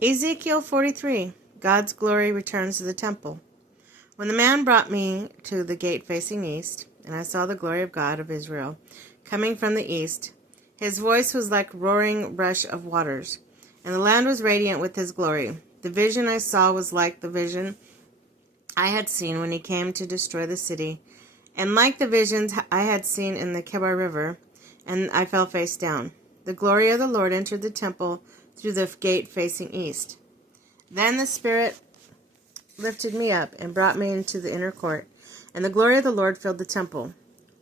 Ezekiel 43. God's glory returns to the temple. When the man brought me to the gate facing east, and I saw the glory of God of Israel coming from the east, his voice was like roaring rush of waters, and the land was radiant with his glory. The vision I saw was like the vision I had seen when he came to destroy the city, and like the visions I had seen in the Kebar River, and I fell face down. The glory of the Lord entered the temple through the gate facing east. Then the Spirit lifted me up and brought me into the inner court, and the glory of the Lord filled the temple.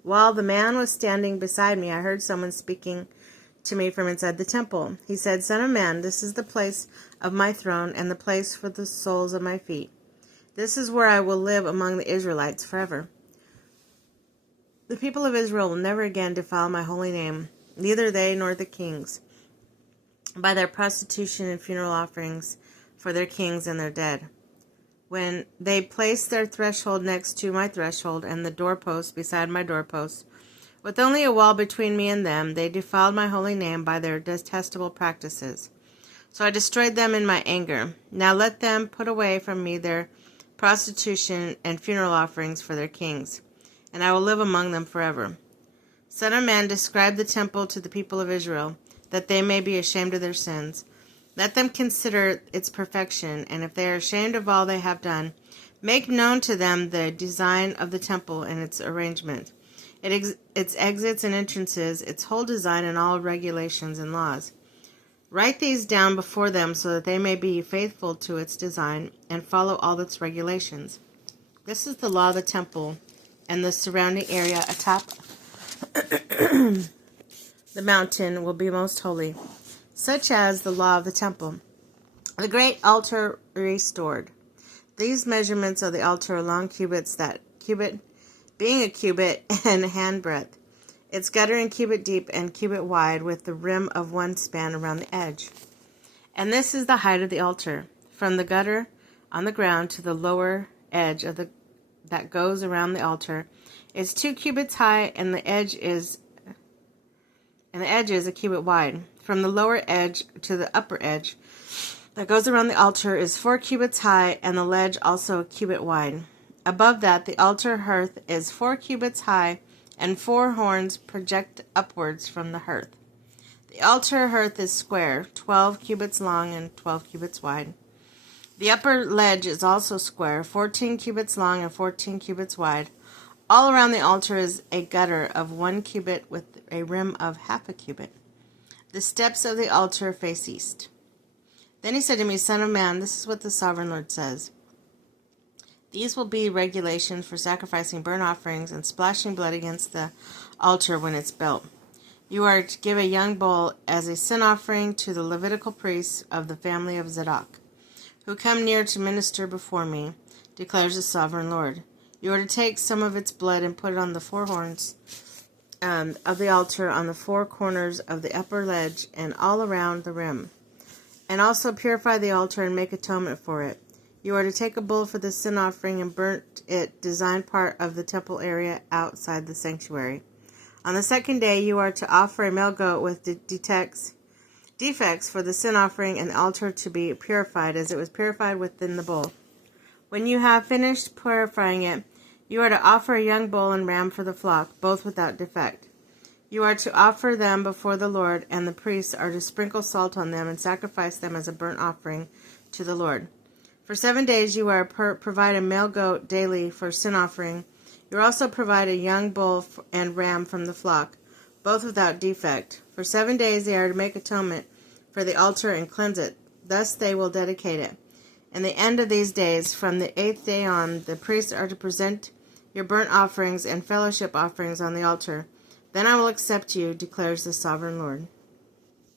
While the man was standing beside me, I heard someone speaking to me from inside the temple. He said, "Son of man, this is the place of my throne and the place for the soles of my feet. This is where I will live among the Israelites forever. The people of Israel will never again defile my holy name, neither they nor the kings, by their prostitution and funeral offerings for their kings and their dead. When they placed their threshold next to my threshold and the doorpost beside my doorpost, with only a wall between me and them, they defiled my holy name by their detestable practices. So I destroyed them in my anger. Now let them put away from me their prostitution and funeral offerings for their kings, and I will live among them forever. Son of man, describe the temple to the people of Israel, that they may be ashamed of their sins. Let them consider its perfection, and if they are ashamed of all they have done, make known to them the design of the temple and its arrangement, its exits and entrances, its whole design and all regulations and laws. Write these down before them so that they may be faithful to its design and follow all its regulations. This is the law of the temple and the surrounding area atop the mountain will be most holy, such as the law of the temple. The great altar restored. These measurements of the altar are long cubits, that cubit being a cubit and a handbreadth, its gutter and cubit deep and cubit wide, with the rim of one span around the edge. And this is the height of the altar, from the gutter on the ground to the lower edge of the that goes around the altar. It's 2 cubits high, and the edge is a cubit wide. From the lower edge to the upper edge that goes around the altar is 4 cubits high, and the ledge also a cubit wide. Above that, the altar hearth is 4 cubits high, and 4 horns project upwards from the hearth. The altar hearth is square, 12 cubits long and 12 cubits wide. The upper ledge is also square, 14 cubits long and 14 cubits wide. All around the altar is a gutter of 1 cubit with a rim of half a cubit. The steps of the altar face east. Then he said to me, Son of man, this is what the sovereign Lord says. These will be regulations for sacrificing burnt offerings and splashing blood against the altar when it's built. You are to give a young bull as a sin offering to the Levitical priests of the family of Zadok, who come near to minister before me, declares the sovereign Lord. You are to take some of its blood and put it on the 4 horns of the altar, on the 4 corners of the upper ledge, and all around the rim. And also purify the altar and make atonement for it. You are to take a bull for the sin offering and burn it designed part of the temple area outside the sanctuary. On the 2nd day you are to offer a male goat with defects for the sin offering, and the altar to be purified as it was purified within the bull. When you have finished purifying it, you are to offer a young bull and ram for the flock, both without defect. You are to offer them before the Lord, and the priests are to sprinkle salt on them and sacrifice them as a burnt offering to the Lord. For 7 days you are to provide a male goat daily for sin offering. You also provide a young bull and ram from the flock, both without defect. For 7 days they are to make atonement for the altar and cleanse it. Thus they will dedicate it. And the end of these days, from the 8th day on, the priests are to present your burnt offerings and fellowship offerings on the altar. Then I will accept you, declares the sovereign Lord.